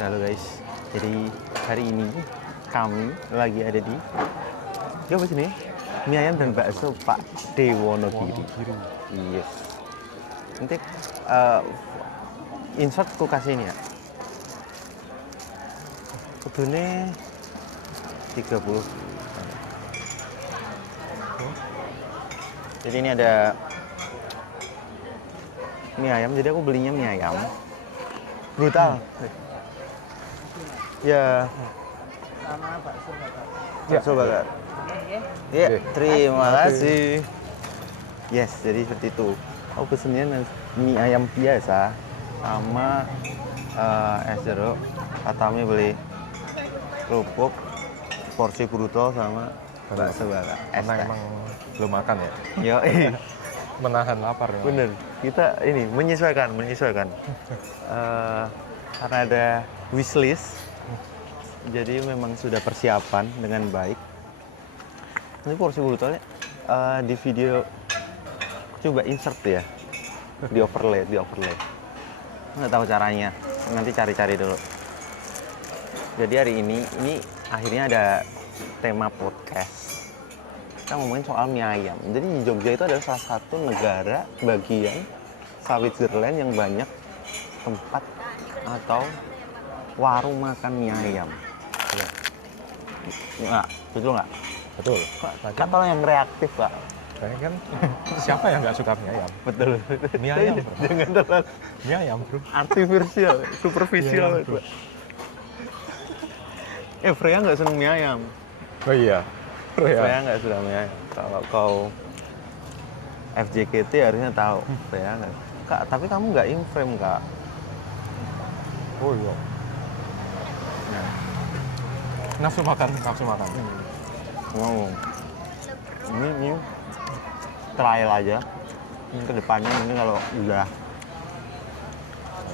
Halo guys, jadi hari ini kami lagi ada di apa sini? Mie ayam dan bakso Pak Dewonogiri. Yes. Nanti insert ku kasih ini ya. Kudune 30. Jadi ini ada mie ayam, jadi aku belinya mie ayam brutal. Ya. Sama bakso bakar. Bakso bakar. Ya, terima kasih. Yes, jadi seperti itu. Aku pesennya mie ayam biasa sama es jeruk. Katami beli kerupuk, porsi brutal sama bakso bakar. Karena emang belum makan ya. Yo, Menahan lapar. Memang. bener. Kita ini menyesuaikan. Karena ada wishlist, jadi memang sudah persiapan dengan baik. Ini porsi brutalnya di video coba insert ya, di overlay. Nggak tahu caranya, nanti cari dulu. Jadi hari ini akhirnya ada tema podcast. Kita ngomongin soal mie ayam. Jadi di Jogja itu adalah salah satu negara bagian Switzerland yang banyak tempat atau warung makan mie ayam. Ya. Nggak, betul nggak? Betul. Kata orang yang reaktif, Pak. Kayaknya kan siapa yang nggak suka mie ayam? Betul. Mie ayam, bro. Jangan terlalu Mie ayam, bro. artificial, superficial. Mie ayam, bro. Freya nggak seneng mie ayam. Oh iya. Freya nggak suka mie ayam. Kalau kau FJKT harusnya tahu. Freya nggak. Kak, tapi kamu nggak in-frame, Kak. Oh iya. Nah, Nafsu makan. ngomong. Ini trial aja. Kedepannya ini kalau udah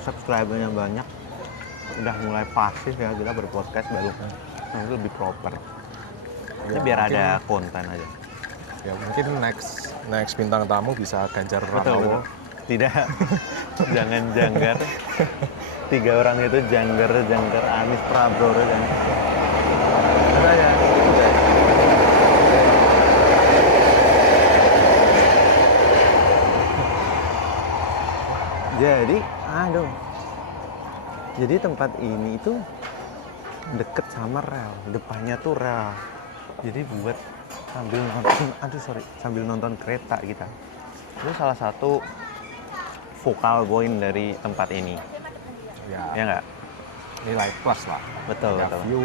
subscribernya banyak, udah mulai pasif ya, kita berpodcast baru nanti lebih proper. Ini Ya, biar mungkin- ada konten aja. Ya mungkin next bintang tamu bisa Ganjar Pranowo. Tidak, jangan janggar. 3 orang itu janggar Anies Prabowo dan udah ya. Jadi, jadi tempat ini itu deket sama rel, depannya tuh rel. Jadi buat sambil nonton kereta kita. Itu salah satu focal point dari tempat ini. Ya, Ya nggak? nilai plus lah. Betul, Ya, betul. view.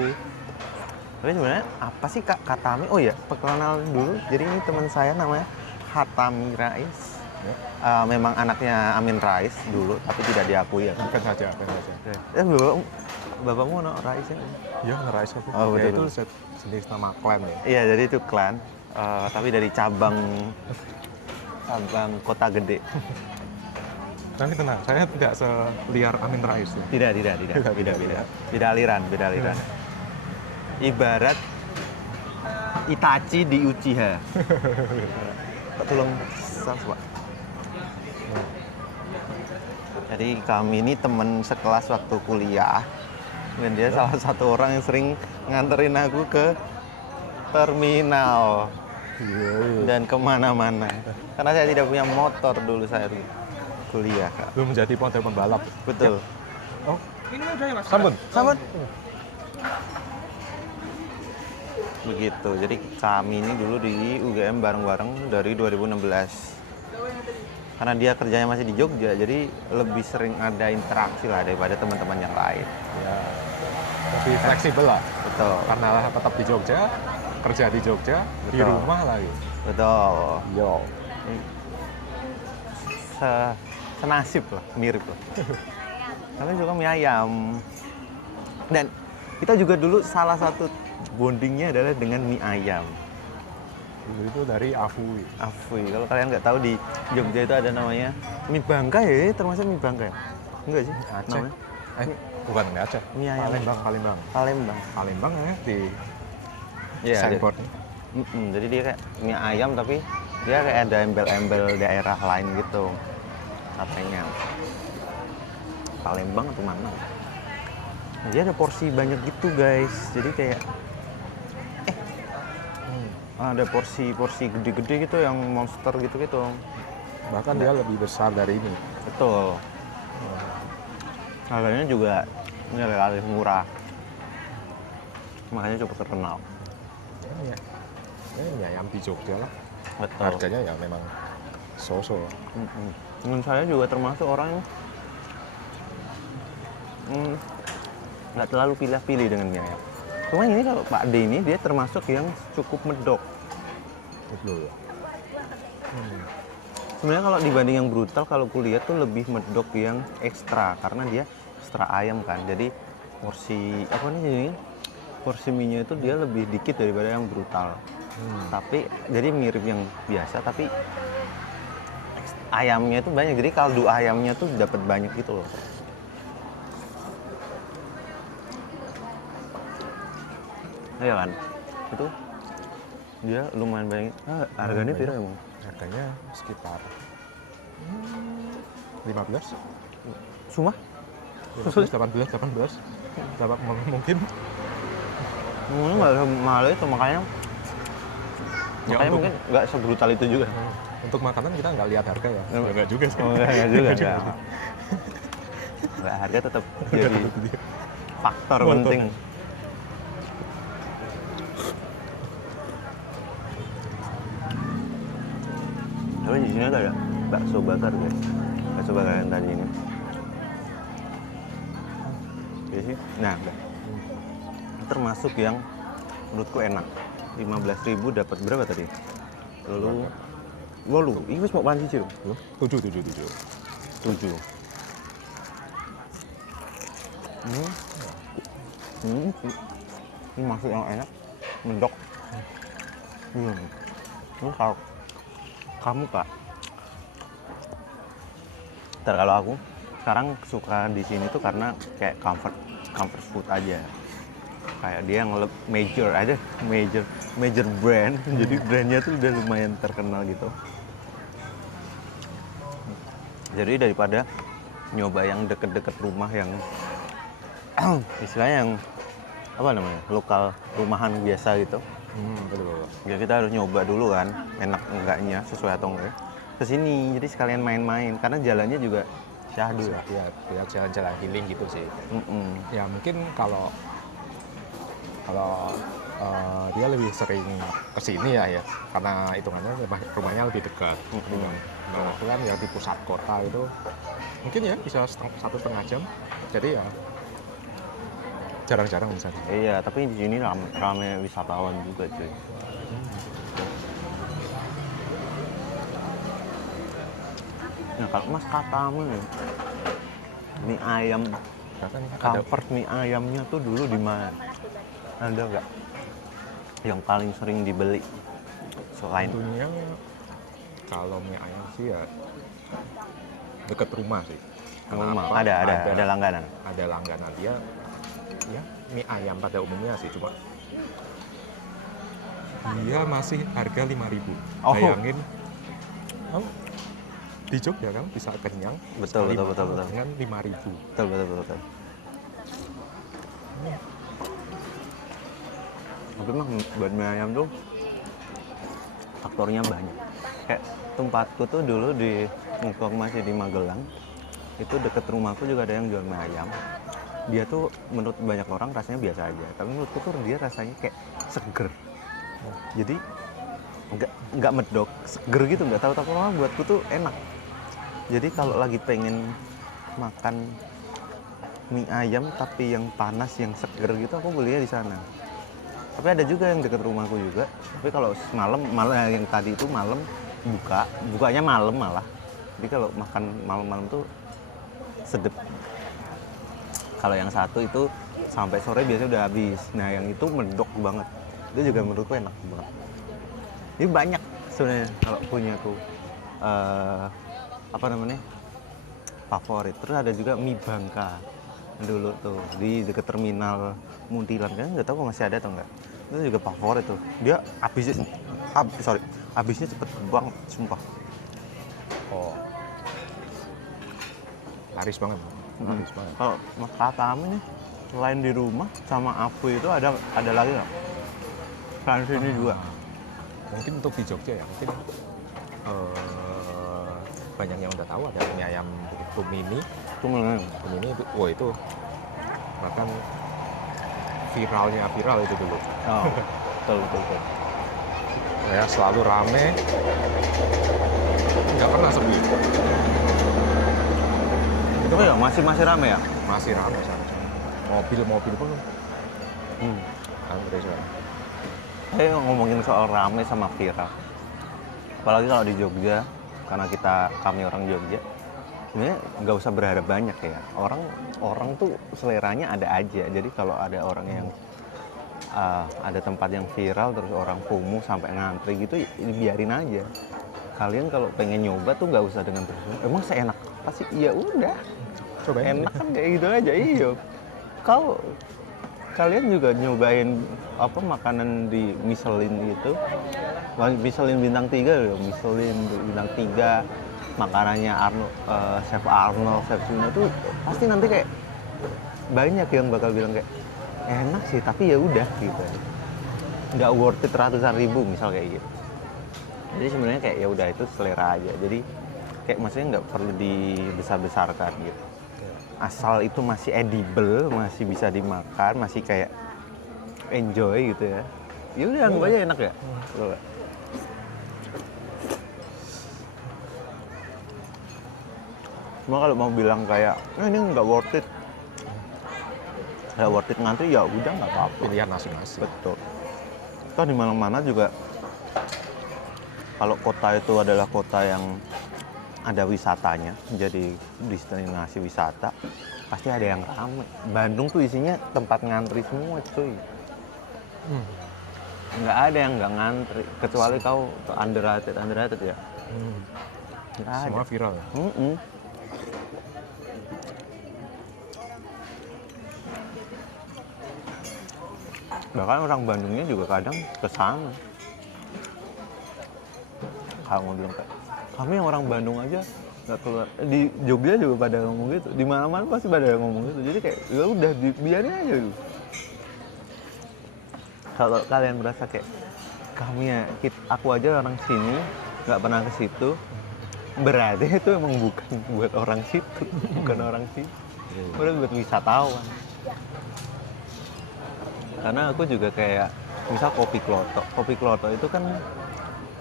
Tapi sebenarnya apa sih Kak Katami? Oh ya, perkenalan dulu. Jadi ini teman saya namanya Hatami Rais. Memang anaknya Amin Rais dulu, tapi tidak diakui ya. Bukan saja. Bapakmu no Rais ya? Iya, ngerais aku. Oh, Ya, betul. itu jenis nama klan ya. Iya, jadi itu klan. Tapi dari cabang Kota Gede. Tapi tenang, saya tidak seliar Amin Rais. Ya. Beda aliran. Ibarat Itachi di Uchiha. Tolong Pak. Jadi kami ini teman sekelas waktu kuliah. Dan dia salah satu orang yang sering nganterin aku ke terminal dan kemana-mana. Karena saya tidak punya motor dulu saya kuliah, Kak. Belum menjadi model pembalap. Betul. Oh, Ini udah ya, Mas? Sahabat. Begitu. Jadi kami ini dulu di UGM bareng-bareng dari 2016. Karena dia kerjanya masih di Jogja, jadi lebih sering ada interaksi lah daripada teman-teman yang lain. ya. Lebih fleksibel lah. Betul. Karena tetap di Jogja, kerja di Jogja, di Betul. rumah lagi. Betul. Yo. Senasib lah, mirip lah. Kami suka mie ayam. Dan kita juga dulu salah satu bondingnya adalah dengan mie ayam. Dulu itu dari Afui. Afui. Kalau kalian nggak tahu di Jogja itu ada namanya mie Bangka ya, termasuk mie Bangka ya? Enggak sih? Aceh. Namanya? Bukan nggak Aceh. Mie ayam. Palembang. Palembang. Ya di Iya. signboard. Jadi dia kayak mie ayam tapi dia kayak ada embel-embel daerah lain gitu. Katanya. Palembang atau mana? Dia ada porsi banyak gitu guys, jadi kayak ada porsi gede-gede gitu yang monster gitu. Bahkan dia lebih besar dari ini. Betul. Harganya juga relatif murah, makanya cukup terkenal. Ya, mie ayam di Jogja lah. Betul. Harganya ya memang so-so. Dan saya juga termasuk orang yang nggak terlalu pilih-pilih dengan mie ayam. Cuma ini kalau Pak D ini dia termasuk yang cukup medok. Betul ya. Sebenarnya kalau dibanding yang brutal, kalau kulihat tuh lebih medok yang ekstra karena dia ekstra ayam kan. Jadi porsi apa nih jadi porsi mie-nya itu dia lebih dikit daripada yang brutal. Tapi jadi mirip yang biasa tapi ayamnya itu banyak. Jadi kaldu ayamnya tuh dapat banyak gitu loh. Iya kan? Itu dia lumayan banyak. Harganya piro emang? Harganya sekitar 15, Sumpah? 18. Dapat mungkin. Nggak mahal itu makanya Ya, untuk- mungkin nggak sebrutal itu juga. Untuk makanan kita nggak lihat harga ya. Emang? Enggak juga sih. Enggak juga enggak. Enggak, harga tetap jadi faktor penting. Tapi di sini ada bakso bakar guys. Bakso bakar yang tadi ini. Iya sih. Nah, termasuk yang menurutku enak. 15.000 dapat berapa tadi? Lalu, walu, ini wis mau panci sih. 7. 7. Ini masuk yang enak, mendok. Ini kalau kamu Kak, ntar kalau aku sekarang suka di sini tuh karena kayak comfort food aja. Kayak dia yang major brand, jadi brandnya tuh udah lumayan terkenal gitu. Jadi daripada nyoba yang deket-deket rumah yang istilahnya yang apa namanya lokal rumahan biasa gitu. Betul. Ya kita harus nyoba dulu kan, enak enggaknya sesuai atau enggak. Kesini jadi sekalian main-main karena jalannya juga syahdu. Ya, biar jalan-jalan healing gitu sih. Ya mungkin kalau dia lebih sering kesini ya karena hitungannya rumahnya lebih dekat. Nah, aku kan yang di pusat kota itu mungkin ya bisa 1,5 jam. Jadi ya jarang-jarang bisa. Iya, tapi di sini rame wisatawan juga cuy. Nah kalau Mas katamu nih, mie ayam, Bahkan ada comfort mie ayamnya tuh dulu di mana? Ada nggak yang paling sering dibeli selain? tentunya kalau mie ayam sih ya deket rumah sih. Rumah? Kenapa? Ada langganan. Ada langganan dia ya mie ayam pada umumnya sih cuma dia masih harga 5.000. Oh. Bayangin kamu di Jogja kan bisa kenyang Betul, sekali betul, makan betul. dengan 5.000. Betul. Tapi mah buat mie ayam tuh faktornya banyak. Kayak tempatku tuh dulu di waktu masih di Magelang, itu deket rumahku juga ada yang jual mie ayam. Dia tuh menurut banyak orang rasanya biasa aja, tapi menurutku tuh dia rasanya kayak seger. Jadi nggak medok, seger gitu, nggak tahu kenapa buatku tuh enak. Jadi kalau lagi pengen makan mie ayam tapi yang panas, yang seger gitu, aku belinya di sana. Tapi ada juga yang deket rumahku juga. Tapi kalau malam, malah yang tadi itu malam bukanya malam malah. Jadi kalau makan malam-malam tuh sedep. Kalau yang satu itu sampai sore biasanya udah habis. Nah yang itu mendok banget. Itu juga menurutku enak banget. Ini banyak sebenarnya kalau punya tuh apa namanya favorit. Terus ada juga mie Bangka dulu tuh di dekat terminal Muntilan, kan nggak tahu kok masih ada atau enggak. Itu juga favorit tuh. Dia habisnya cepet banget sumpah. Oh. Laris banget. Laris banget. Kalau mas katamu nih Selain di rumah sama Afu itu ada lagi nggak? Selain sini juga. Mungkin untuk di Jogja ya, mungkin banyak yang udah tahu ada mie ayam Tumini. Tumini itu, wah itu bahkan viral itu dulu. Oh, betul. Ya selalu rame, nggak pernah sepi. Itu ya masih rame ya? Masih rame sampai mobil pun antri soalnya. Ngomongin soal rame sama viral. Apalagi kalau di Jogja, karena kami orang Jogja, sebenarnya nggak usah berharap banyak ya. Orang tuh seleranya ada aja. Jadi kalau ada orang yang ada tempat yang viral terus orang FOMO sampai ngantri gitu, ya biarin aja. Kalian kalau pengen nyoba tuh nggak usah dengan terus. Emang seenak apa sih? Ya udah, Cobain. enak kan kayak gitu aja. Iya. Kalian juga nyobain apa makanan di Michelin itu, Michelin bintang 3 loh, Michelin bintang 3, makanannya Chef Arnold, Chef Suna tuh pasti nanti kayak banyak yang bakal bilang kayak enak sih tapi ya udah gitu, nggak worth it ratusan ribu misal kayak gitu. Jadi sebenarnya kayak ya udah itu selera aja, jadi kayak maksudnya nggak perlu dibesar-besarkan gitu. Asal itu masih edible, masih bisa dimakan, masih kayak enjoy gitu ya. Ya udah anggap aja enak ya. Coba. Cuma kalau mau bilang kayak ini nggak worth it, ngantri ya udah nggak apa-apa. Pilihan masing-masing. Betul. Toh di mana-mana juga kalau kota itu adalah kota yang ada wisatanya, jadi destinasi wisata, pasti ada yang ramai. Bandung tuh isinya tempat ngantri semua, cuy. Nggak ada yang nggak ngantri, kecuali kau underrated ya. Nggak ada. Semua viral ya? Bahkan orang Bandungnya juga kadang kesana. Kalau mau bilang kayak kami yang orang Bandung aja nggak keluar, di Jogja juga pada ngomong gitu, di mana-mana pasti pada ngomong gitu. Jadi kayak ya udah biarin aja dulu. Kalau kalian merasa kayak aku aja orang sini nggak pernah ke situ, berarti itu emang bukan buat orang situ, bukan orang situ, udah buat wisatawan. Karena aku juga kayak misal Kopi Kloto itu kan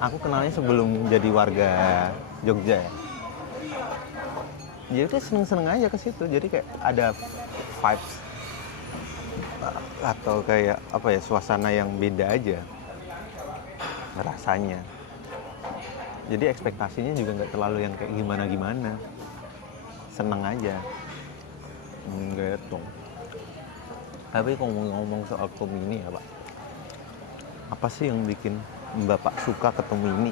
aku kenalnya sebelum jadi warga Jogja ya. Jadi tuh seneng-seneng aja ke situ. Jadi kayak ada vibes atau kayak apa ya, suasana yang beda aja rasanya. Jadi ekspektasinya juga nggak terlalu yang kayak gimana-gimana. Seneng aja. Gitu. Tapi ngomong-ngomong soal Tumini ya Pak, apa sih yang bikin Bapak suka ke Tumini?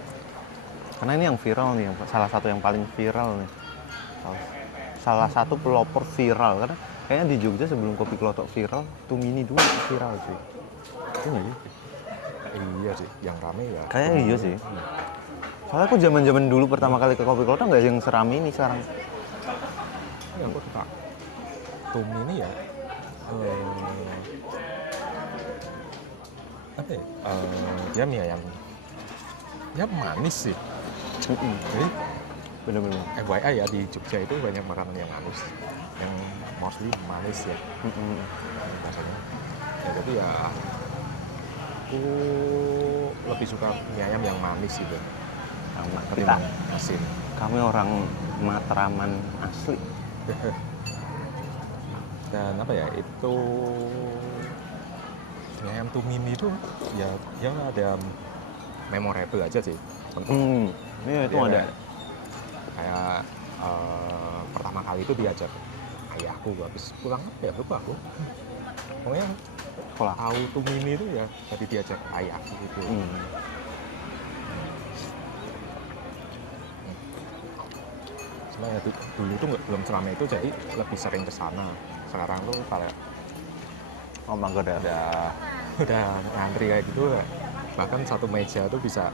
Karena ini yang viral nih, salah satu yang paling viral nih. Salah satu pelopor viral, karena kayaknya di Jogja sebelum Kopi Kloto viral, Tumini dulu viral sih. Iya sih, yang rame ya. Kayaknya iya sih. Soalnya aku zaman dulu pertama kali ke Kopi Kloto nggak yang serami ini sekarang. Yang aku suka Tumini ya. Apa ya? Dia mie ayam. Ya manis sih. Jadi Bener-bener. FYI ya, di Jogja itu banyak makanan yang manis, yang mostly manis ya rasanya. Ya, jadi ya aku lebih suka mie ayam yang manis gitu. Sama kita. Ketimbang asin. Kami orang Matraman asli. Dan apa ya, itu mie ayam Tumini itu ya ada memorable aja sih. Ini itu Dia ada. Kayak pertama kali itu diajak ayahku habis pulang apa ya, lupa aku. Pokoknya kalau tahu Tumini itu ya tadi diajak ayahku gitu. Sebenarnya dulu itu belum seramai itu, jadi lebih sering ke sana. Sekarang tuh kayak Ngomong ke udah ngantri kayak gitu, bahkan satu meja tuh bisa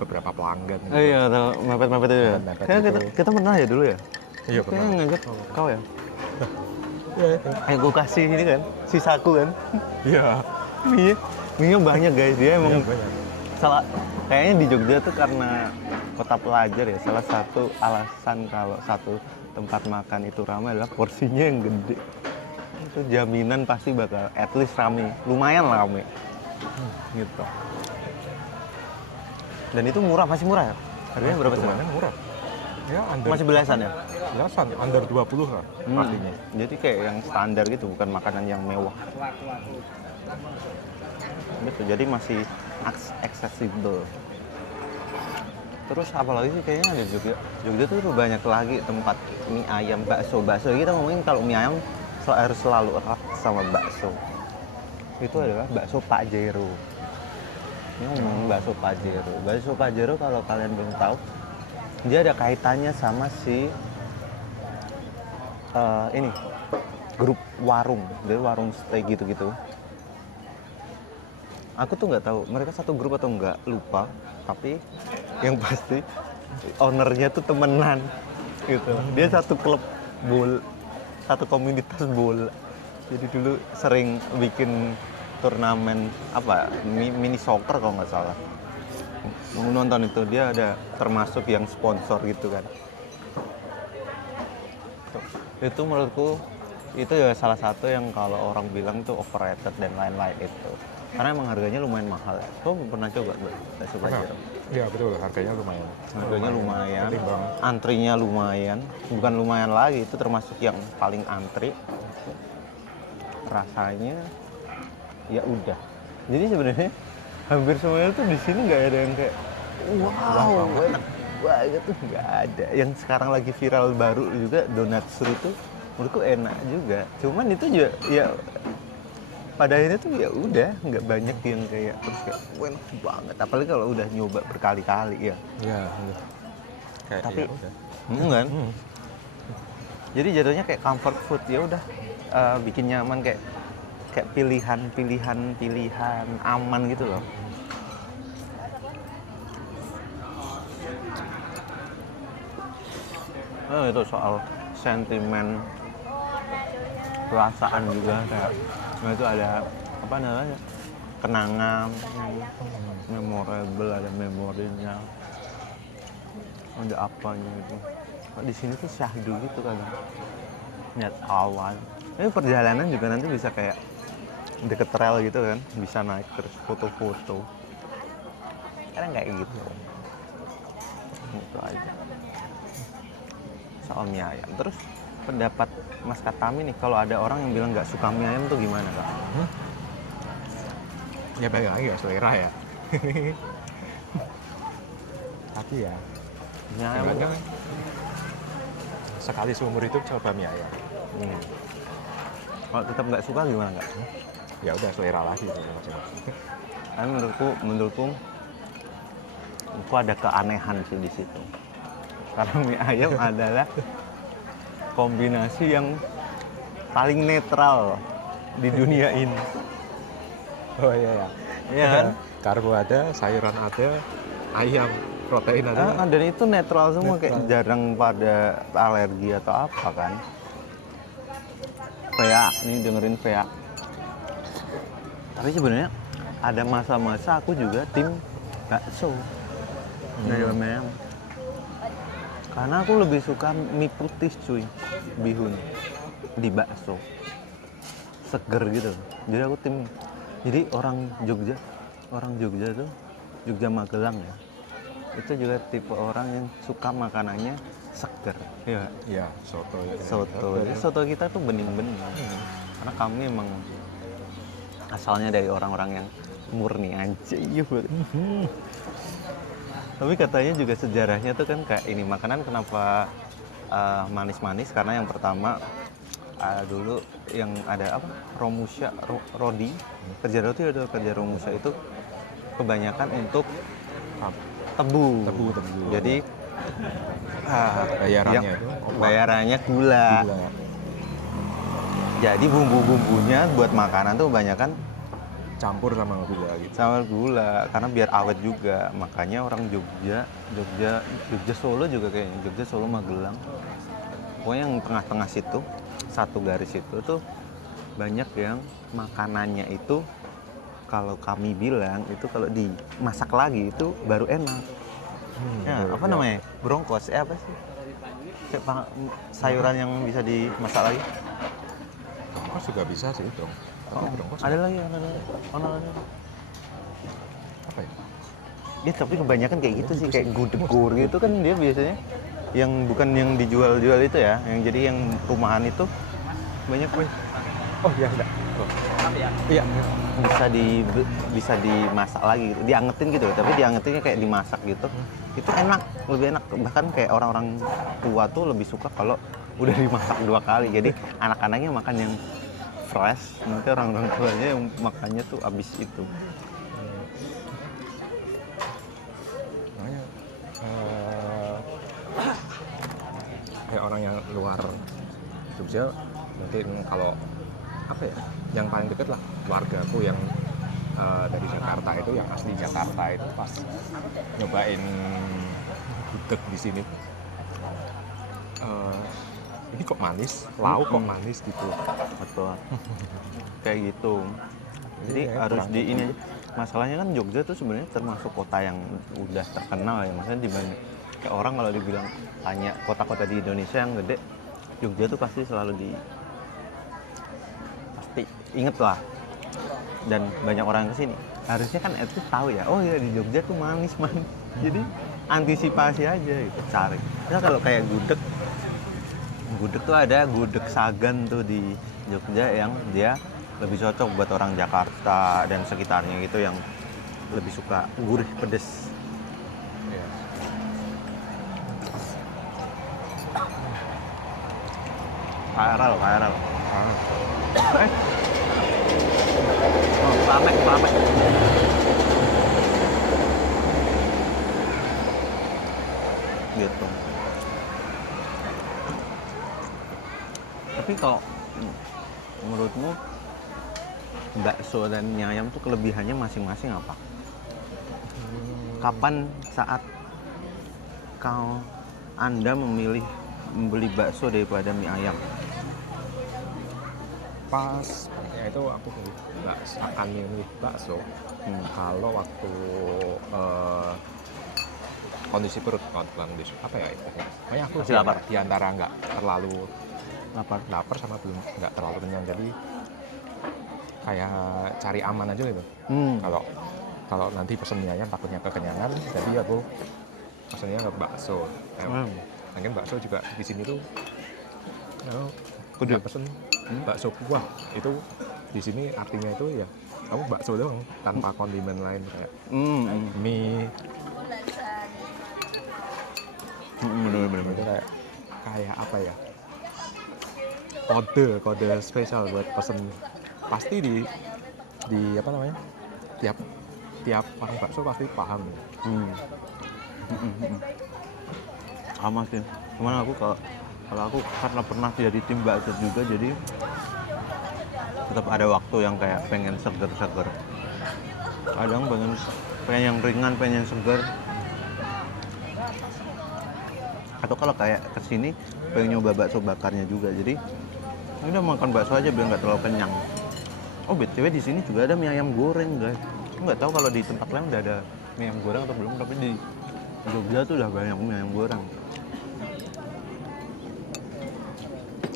beberapa pelanggan gitu. Iya, mepet-mepet itu ya. Mepet Kayaknya itu. kita pernah ya dulu ya. Iya, pernah. Kayaknya ngajak kau ya. Ya itu. Yang gue kasih ini kan, sisaku kan. Iya. Mie-nya banyak guys, dia emang Iya, banyak. salah, kayaknya di Jogja tuh karena kota pelajar ya, salah satu alasan kalau satu tempat makan itu ramai adalah porsinya yang gede. Itu jaminan pasti bakal at least rame, lumayan lah rame. Gitu. Dan itu murah, masih murah ya? Harganya berapa sih? Lumayan murah. Ya, Masih belasan ya? belasan, under 20 lah artinya. Jadi kayak yang standar gitu, bukan makanan yang mewah. Gitu, jadi masih accessible. Terus apalagi sih kayaknya ada Jogja. Jogja tuh banyak lagi tempat mie ayam, bakso. Bakso kita ngomongin kalau mie ayam harus selalu erat sama bakso. Itu adalah bakso Pak Jero. Ini ngomongin bakso Pak Jero. Bakso Pak Jero kalau kalian belum tahu, dia ada kaitannya sama si ini grup warung, dari warung stay gitu-gitu. Aku tuh nggak tahu mereka satu grup atau enggak, lupa. Tapi yang pasti ownernya tuh temenan gitu. Dia satu klub bola, satu komunitas bola. Jadi dulu sering bikin turnamen apa mini soccer kalau nggak salah. Mau nonton itu dia ada termasuk yang sponsor gitu kan. Itu menurutku itu ya salah satu yang kalau orang bilang tuh overrated dan lain-lain itu. Karena emang harganya lumayan mahal ya. Kau pernah coba bakso Pak Jero? Iya betul, harganya lumayan. Harganya lumayan, Ketimbang. antrinya lumayan, bukan lumayan lagi, itu termasuk yang paling antri. Rasanya ya udah. Jadi sebenarnya hampir semuanya tuh di sini nggak ada yang kayak wow enak banget tuh, nggak ada. Yang sekarang lagi viral baru juga donat suru tuh menurutku enak juga. Cuman itu juga ya pada akhirnya tuh ya udah nggak banyak yang kayak terus kayak enak banget. Apalagi kalau udah nyoba berkali-kali ya. Iya, kayak Tapi ya udah. kan. Jadi jatuhnya kayak comfort food ya udah bikin nyaman kayak pilihan aman gitu loh. Itu soal sentimen perasaan juga kayak itu ada apa namanya kenangan memorable, ada memorinya, ada apanya gitu. Di sini tuh syahdu gitu kadang niat awal. Ini perjalanan juga nanti bisa kayak deket rel gitu kan, bisa naik terus foto-foto. Kadang kayak gitu. Itu aja. Soal mie ayam. Terus pendapat Mas Katami nih, kalau ada orang yang bilang nggak suka mie ayam tuh gimana Kak? Ya balik lagi ya selera ya. Tapi ya Mie ayam kadang sekali seumur hidup coba mie ayam. kalau tetap nggak suka gimana Kak? Ya udah selera lagi gitu masing-masing. Tapi menurutku ada keanehan sih di situ. Karena mie ayam adalah kombinasi yang paling netral di dunia ini. Oh iya ya. Iya kan? Karbo ada, sayuran ada, ayam, protein ada. Dan itu netral semua, kayak Netral. jarang pada alergi atau apa kan. Vea, nih dengerin Vea. Tapi sebenarnya ada masa-masa aku juga tim bakso. Dari ayam. Karena aku lebih suka mie putih cuy, bihun di bakso. Seger gitu. Jadi aku tim. Jadi orang Jogja tuh, Jogja Magelang ya. Itu juga tipe orang yang suka makanannya seger. Iya. Iya, soto. Soto. Jadi soto kita tuh bening-bening. Karena kami emang asalnya dari orang-orang yang murni aja. Iya banget. Tapi katanya juga sejarahnya tuh kan kayak ini, makanan kenapa manis-manis, karena yang pertama dulu yang ada apa Romusha, Rodi, kerja roti ada kerja Romusha itu kebanyakan untuk tebu. Jadi Bayarannya yang itu bayarannya gula. gula. Jadi bumbu-bumbunya buat makanan tuh kebanyakan Campur sama gula gitu. sama gula, karena biar awet juga. Makanya orang Jogja Solo juga kayaknya, Jogja Solo Magelang, pokoknya yang tengah-tengah situ satu garis itu tuh banyak yang makanannya itu kalau kami bilang itu kalau dimasak lagi itu baru enak. Ya, apa namanya? Brongkos. Apa sih? Kayak sayuran yang bisa dimasak lagi. Brongkos juga bisa sih dong. Tapi brongkos Ada lagi, ada lagi. apa ya? Ya tapi kebanyakan kayak gitu sih, kayak gudeg-gur gitu kan dia biasanya yang bukan yang dijual-jual itu ya, yang jadi yang rumahan itu banyak Oh iya enggak. Iya. bisa dimasak lagi gitu, diangetin gitu, tapi diangetinnya kayak dimasak gitu. Itu enak, lebih enak, bahkan kayak orang-orang tua tuh lebih suka kalau udah dimasak 2 kali. Jadi anak-anaknya makan yang fresh, nanti orang-orang tuanya yang makannya tuh abis itu. Makanya kayak orang yang luar Jogja mungkin kalau apa ya, yang paling deket lah keluargaku yang dari Jakarta itu, yang asli Jakarta itu pas nyobain gudeg di sini, ini kok manis, lauk kok manis gitu. Betul. Kayak gitu. Jadi Iya, harus kurang. di ini aja. Masalahnya kan Jogja tuh sebenarnya termasuk kota yang udah terkenal ya. Maksudnya dibanding kayak orang kalau dibilang tanya kota-kota di Indonesia yang gede, Jogja tuh pasti selalu pasti inget lah. Dan banyak orang yang kesini. Harusnya kan itu tahu ya. Oh ya di Jogja tuh manis. Jadi antisipasi aja gitu, cari. Nah kalau kayak gudeg tuh ada gudeg Sagan tuh di Jogja yang dia lebih cocok buat orang Jakarta dan sekitarnya gitu yang lebih suka gurih pedes. Iya. KRL. Ah, Oh, Klamek. Gitu. Tapi kalau menurutmu bakso dan mie ayam tuh kelebihannya masing-masing apa? Kapan saat Anda memilih membeli bakso daripada mie ayam? pas ya itu aku akan milih bakso kalau waktu kondisi perut, kondisi apa ya istilahnya, makanya aku Masih lapar. di antara nggak terlalu Lapar. sama belum nggak terlalu kenyang, jadi kayak cari aman aja gitu. Kalau nanti pesen mie ayam takutnya kekenyangan, jadi aku pesennya ke bakso. Mungkin bakso juga di sini tuh kalau udah pesen bakso kuah itu di sini artinya itu ya kamu bakso doang tanpa kondimen lain kayak mie. Bener. Itu kayak apa ya, kode spesial buat pesen. Pasti di apa namanya, tiap orang bakso pasti paham. Sama sih. Cuman aku kalau aku karena pernah jadi tim bakso juga, jadi tetap ada waktu yang kayak pengen seger. Kadang pengen yang ringan, pengen yang seger. Atau kalau kayak kesini pengen nyoba bakso bakarnya juga, jadi udah makan bakso aja biar nggak terlalu kenyang. Oh btw di sini juga ada mie ayam goreng guys. Aku nggak tahu kalau di tempat lain udah ada mie ayam goreng atau belum, tapi di Jogja tuh udah banyak mie ayam goreng.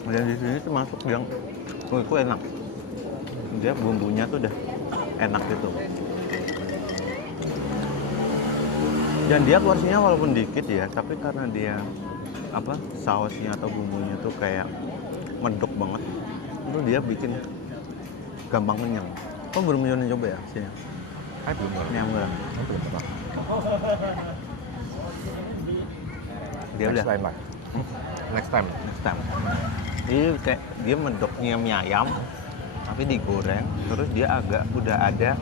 Dan di sini termasuk yang menurutku enak. Dia bumbunya tuh udah enak gitu. Dan dia porsinya walaupun dikit ya, tapi karena dia sausnya atau bumbunya tuh kayak medok banget, itu dia bikin gampang kenyang. Kok belum nyoba ya sini? Belum pernah. Mie ayam goreng. Belum pernah. Dia Next udah time lah. Next time. Jadi kayak dia medoknya mie ayam, tapi digoreng, terus dia udah ada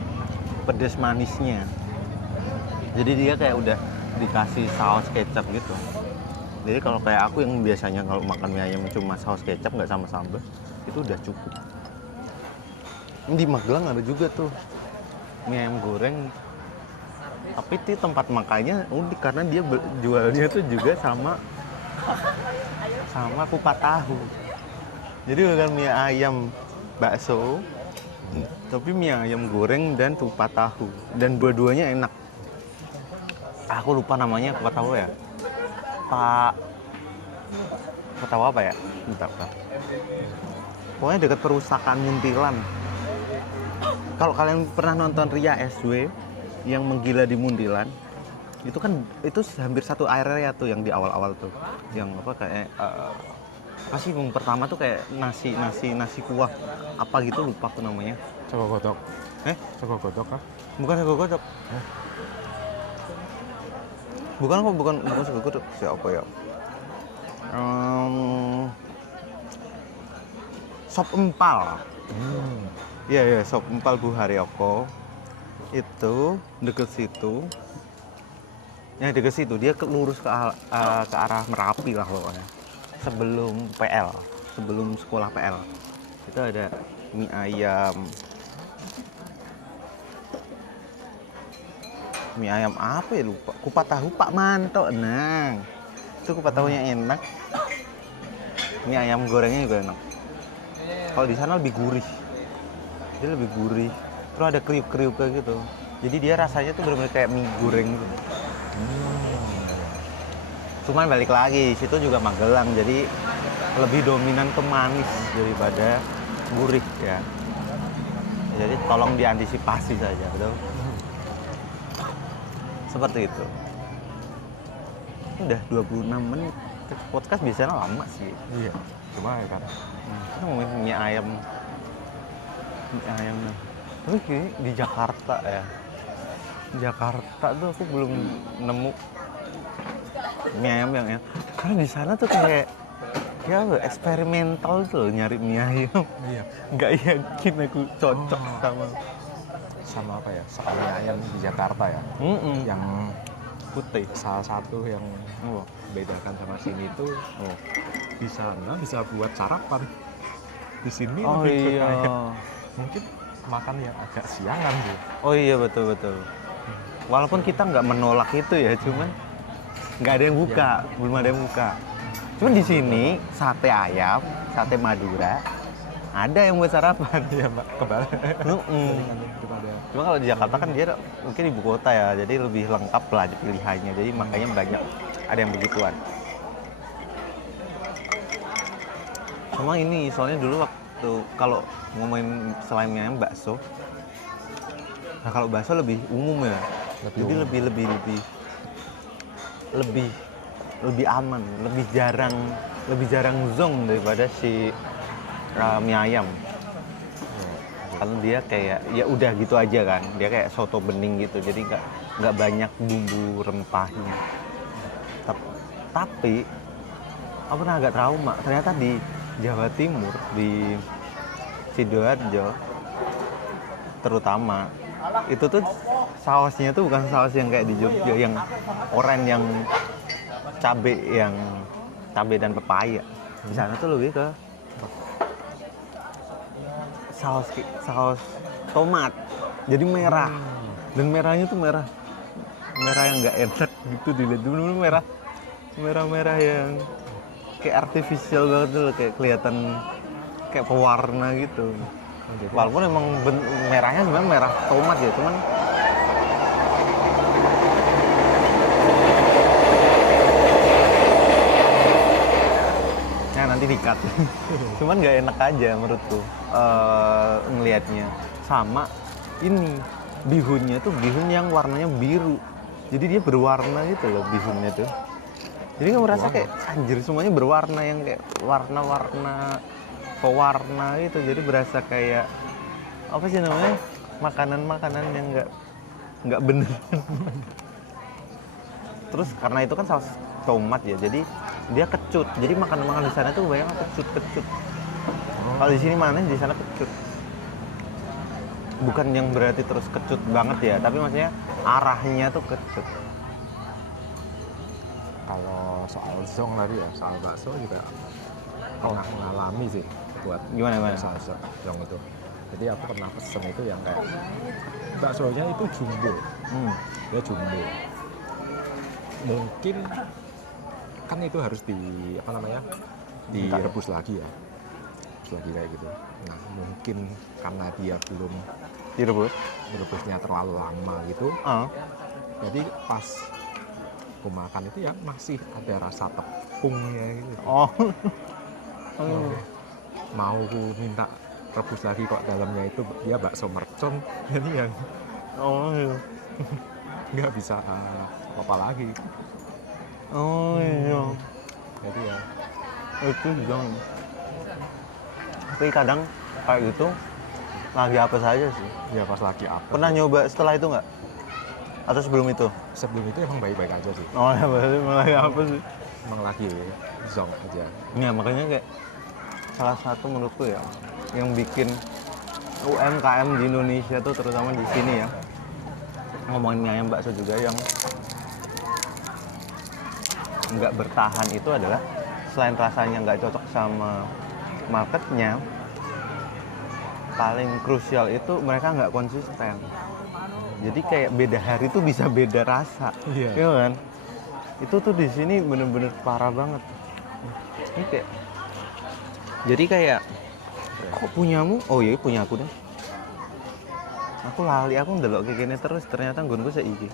pedas manisnya. Jadi dia kayak udah dikasih saus kecap gitu. Jadi kalau kayak aku yang biasanya kalau makan mie ayam cuma saus kecap nggak sama sambal, itu udah cukup. Di Magelang ada juga tuh mie ayam goreng, tapi di tempat makannya unik karena dia jualnya tuh juga sama kupat tahu. Jadi bukan mie ayam bakso, tapi mie ayam goreng dan kupat tahu. Dan dua-duanya enak. Aku lupa namanya kupat tahu ya. Kupat tahu apa ya? Bentar. Pokoknya dekat perusahaan Muntilan. Kalau kalian pernah nonton Ria SW yang menggila di Muntilan, itu kan itu hampir satu area tuh yang di awal-awal tuh. Yang apa kayak apa sih yang pertama tuh kayak nasi kuah apa gitu lupa tuh namanya. Sego godok. Sego godok kah? Bukan sego godok. Bukan sego godok. Siapa ya? Sop empal. Iya, sop empal Bu Haryoko. Itu deket situ. Ya deket situ dia lurus ke arah Merapi lah pokoknya. Sebelum PL, sebelum sekolah PL. Itu ada mie ayam. Mie ayam apa ya lupa. Kupat tahu Pak Manto. Nah, itu kupat tahunya enak. Mie ayam gorengnya juga enak. Kalau di sana lebih gurih. Dia lebih gurih. Terus ada kriuk-kriuk kayak gitu. Jadi dia rasanya tuh benar-benar kayak mie goreng gitu. Cuman balik lagi, di situ juga Magelang, jadi lebih dominan ke manis daripada gurih ya. Jadi tolong diantisipasi saja, betul? Seperti itu. Udah 26 menit. Podcast biasanya lama sih. Iya. Cuma ya kan. Kita ngomongin mie ayam. Tapi kayaknya di Jakarta ya. Jakarta tuh aku belum nemu mie ayam yang enak. Karena di sana tuh kayak ya eksperimental tuh nyari mie ayam. Iya. Nggak yakin aku cocok sama apa ya? Sama mie ayam di Jakarta ya. Yang putih. salah satu yang bedakan sama sini tuh di sana bisa buat sarapan. Di sini lebih ke kayak mungkin makan yang agak siangan tuh. Oh iya betul. Walaupun kita nggak menolak itu ya, cuman nggak ada yang buka, belum ada yang buka. Cuman di sini sate ayam, sate Madura, ada yang buat sarapan. Iya mbak, kebalik. Cuma kalau di Jakarta kan dia mungkin ibu kota ya, jadi lebih lengkap lah pilihannya. Jadi makanya banyak ada yang begituan. Cuma ini soalnya dulu waktu kalau ngomongin selain mie ayam bakso, nah kalau bakso lebih umum ya. Jadi lebih aman, lebih jarang zong daripada si mie ayam. Karena dia kayak ya udah gitu aja kan, dia kayak soto bening gitu, jadi nggak banyak bumbu rempahnya. Tapi aku pernah agak trauma, ternyata di Jawa Timur di Sidoarjo terutama itu tuh sausnya tuh bukan saus yang kayak di Jogja yang oranye yang cabe dan pepaya. Di sana tuh lebih ke saus tomat, jadi merah. Dan merahnya tuh merah yang nggak enak gitu, dilihat dulu merah yang kayak artificial banget tuh, kayak kelihatan kayak pewarna gitu. Walaupun emang merahnya sebenarnya merah tomat ya, cuman ya nanti di-cut. Cuman nggak enak aja menurutku ngelihatnya. Sama ini bihunnya tuh bihun yang warnanya biru, jadi dia berwarna gitu loh bihunnya tuh. Jadi kamu merasa kayak anjir semuanya berwarna yang kayak warna-warna pewarna gitu, jadi berasa kayak apa sih namanya, makanan yang nggak bener. Terus karena itu kan saus tomat ya, jadi dia kecut, jadi makanan di sana tuh banyak kecut. Kalau di sini mana, di sana kecut, bukan yang berarti terus kecut banget ya, tapi maksudnya arahnya tuh kecut. Kalau soal zong tadi ya, soal bakso juga pernah mengalami sih buat Gimana? soal zong itu. Jadi aku pernah pesen itu yang kayak baksonya itu jumbo, dia jumbo. Mungkin kan itu harus direbus lagi ya. lagi kayak gitu. Nah mungkin karena dia belum direbusnya terlalu lama gitu, Ah. jadi pas aku makan itu ya masih ada rasa tepungnya gitu. Oh. Oh, mau ku minta rebus lagi kok dalamnya itu dia bakso mercon, jadi yang Oh. Iya. nggak bisa apa lagi. Oh iya. Jadi ya Itu dong. Tapi kadang kayak gitu lagi apa saja sih. ya pas lagi apa? Pernah nyoba setelah itu nggak? Atau sebelum itu? Sebelum itu emang baik-baik aja sih. Oh ya, berarti lagi apa sih? Emang lagi zonk aja. Ya makanya kayak salah satu menurutku ya yang bikin UMKM di Indonesia tuh terutama di sini ya, ngomongin mie ayam bakso juga yang nggak bertahan itu adalah selain rasanya nggak cocok sama marketnya, paling krusial itu mereka nggak konsisten. Jadi kayak beda hari tuh bisa beda rasa, Iya. iya kan? Itu tuh di sini bener-bener parah banget. Ini kayak, jadi kayak kok punyamu? Oh iya punya aku deh. Aku lali, aku ndelok kayak gini terus ternyata nggonku seiki.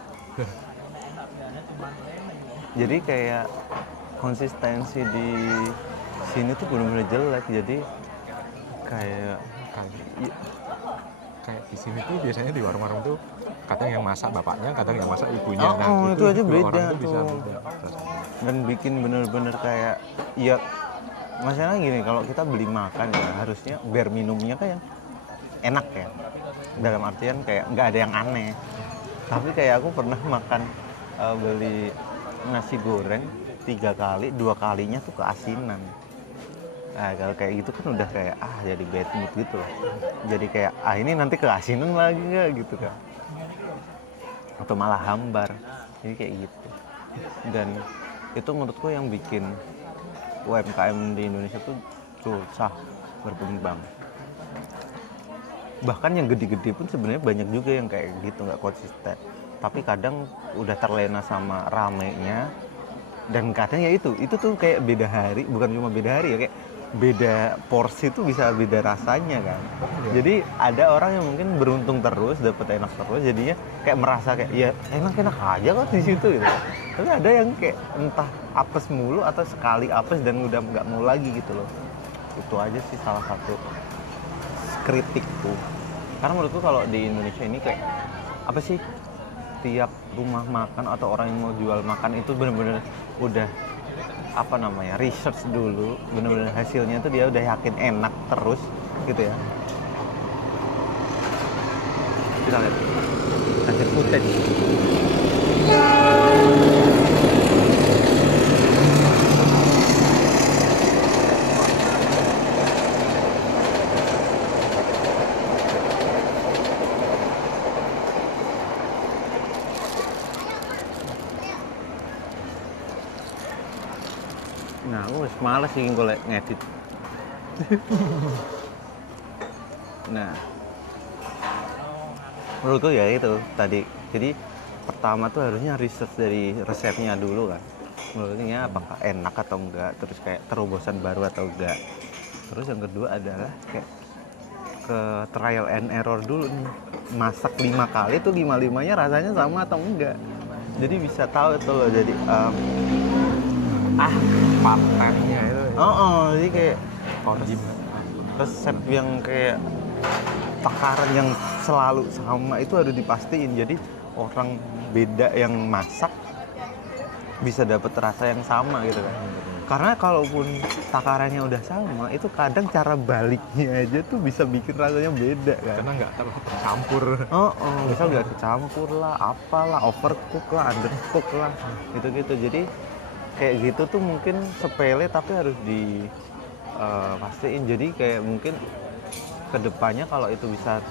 Jadi kayak konsistensi di sini tuh bener-bener jelek. Jadi kayak Kayak, kayak di sini tuh biasanya di warung-warung tuh kadang yang masak bapaknya, kadang yang masak ibunya. Oh, itu aja dua beda orang tuh bisa tuh. beda rasanya. dan bikin bener-bener kayak ya masalah gini, kalau kita beli makan ya harusnya biar minumnya kan yang enak ya, dalam artian kayak nggak ada yang aneh. Tapi kayak aku pernah makan beli nasi goreng 3 kali, 2 kalinya tuh keasinan. Nah kalau kayak gitu kan udah kayak jadi bad mood gitu lah. Jadi kayak ini nanti keasinan lagi nggak gitu kan, atau malah hambar. Jadi kayak gitu. Dan itu menurutku yang bikin UMKM di Indonesia tuh susah berkembang. Bahkan yang gede-gede pun sebenarnya banyak juga yang kayak gitu, nggak konsisten. Tapi kadang udah terlena sama ramenya, dan kadang ya itu tuh kayak beda hari, bukan cuma beda hari ya, kayak beda porsi tuh bisa beda rasanya kan. Iya. Jadi ada orang yang mungkin beruntung terus, dapet enak terus, jadinya kayak merasa kayak ya enak-enak aja kok di situ gitu. Tapi ada yang kayak entah apes mulu atau sekali apes dan udah nggak mau lagi gitu loh. Itu aja sih salah satu kritikku. Karena menurutku kalau di Indonesia ini kayak apa sih, tiap rumah makan atau orang yang mau jual makan itu bener-bener udah research dulu, bener-bener hasilnya tuh dia udah yakin enak terus gitu ya. Kita lihat hasil footage. Nah, aku wis males sih golek ngedit. Nah, menurutku ya itu tadi. Jadi pertama tuh harusnya research dari resepnya dulu kan. Menurutnya apakah enak atau enggak, terus kayak terobosan baru atau enggak. Terus yang kedua adalah kayak ke trial and error dulu nih. Masak 5 kali tuh 5-5-nya rasanya sama atau enggak. Jadi bisa tahu itu loh. Jadi Patennya itu jadi kayak kondim. resep yang kayak takaran yang selalu sama itu harus dipastiin. Jadi orang beda yang masak bisa dapat rasa yang sama gitu kan. Karena kalaupun takarannya udah sama, itu kadang cara baliknya aja tuh bisa bikin rasanya beda kan. Karena nggak terlalu tercampur. Misal nggak kecampur lah, apalah, overcook lah, undercook lah, gitu-gitu. Jadi kayak gitu tuh mungkin sepele tapi harus pastiin. Jadi kayak mungkin kedepannya kalau itu bisa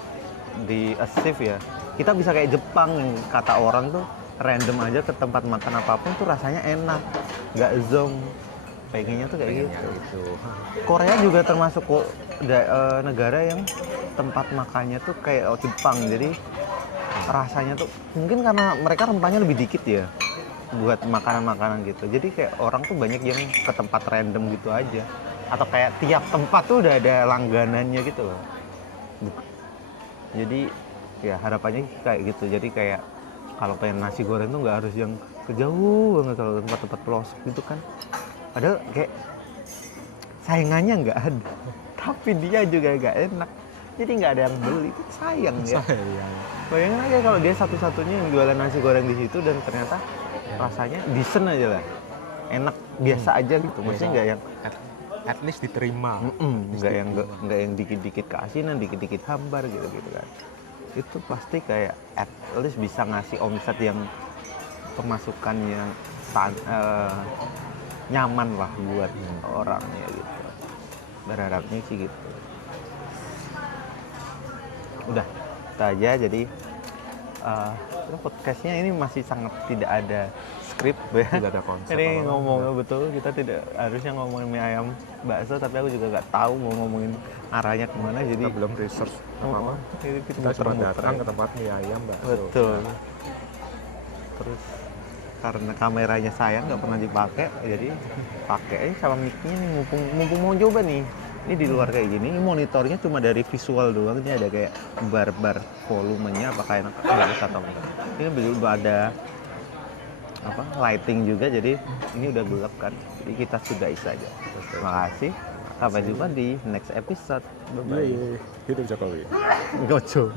di achieve ya, kita bisa kayak Jepang yang kata orang tuh random aja ke tempat makan apapun tuh rasanya enak, nggak zonk. Pengennya tuh kayak gitu. Korea juga termasuk negara yang tempat makannya tuh kayak Jepang. Jadi rasanya tuh mungkin karena mereka rempahnya lebih dikit ya buat makanan-makanan gitu. Jadi kayak orang tuh banyak yang ke tempat random gitu aja. atau kayak tiap tempat tuh udah ada langganannya gitu loh. Jadi ya harapannya kayak gitu. Jadi kayak kalau pengen nasi goreng tuh nggak harus yang kejauh banget kalau tempat-tempat pelosok gitu kan. Padahal kayak saingannya nggak ada, tapi dia juga nggak enak. Jadi nggak ada yang beli, itu sayang ya. Sayang. Bayangin aja kalau dia satu-satunya yang jualan nasi goreng di situ dan ternyata rasanya decent aja lah, enak biasa aja gitu. Maksudnya nggak yang At least diterima. nggak yang dikit-dikit keasinan, dikit-dikit hambar gitu kan. Itu pasti kayak at least bisa ngasih omset yang pemasukannya nyaman lah buat orangnya gitu. Berharapnya sih gitu. Udah, itu aja. Jadi podcastnya ini masih sangat tidak ada skrip ya. Tidak ada konsep. Ini ngomongnya betul, kita tidak harusnya ngomongin mie ayam bakso, tapi aku juga nggak tahu mau ngomongin arahnya kemana. Jadi Kita belum research apa-apa. Jadi Kita cuma muter-muter datang aja. ke tempat mie ayam, Mbak. Betul. Terus karena kameranya sayang nggak pernah dipakai, jadi pakai aja sama mic-nya nih, mumpung mau coba nih. Ini di luar kayak gini, ini monitornya cuma dari visual doang, ini ada kayak bar volumenya apakah enak bagus atau enggak. Ini belum ada apa lighting juga, jadi ini udah gelap kan. Jadi kita sudahi saja. Terima kasih. Sampai jumpa di next episode. Bye bye. Hidup Jokowi. Gojo.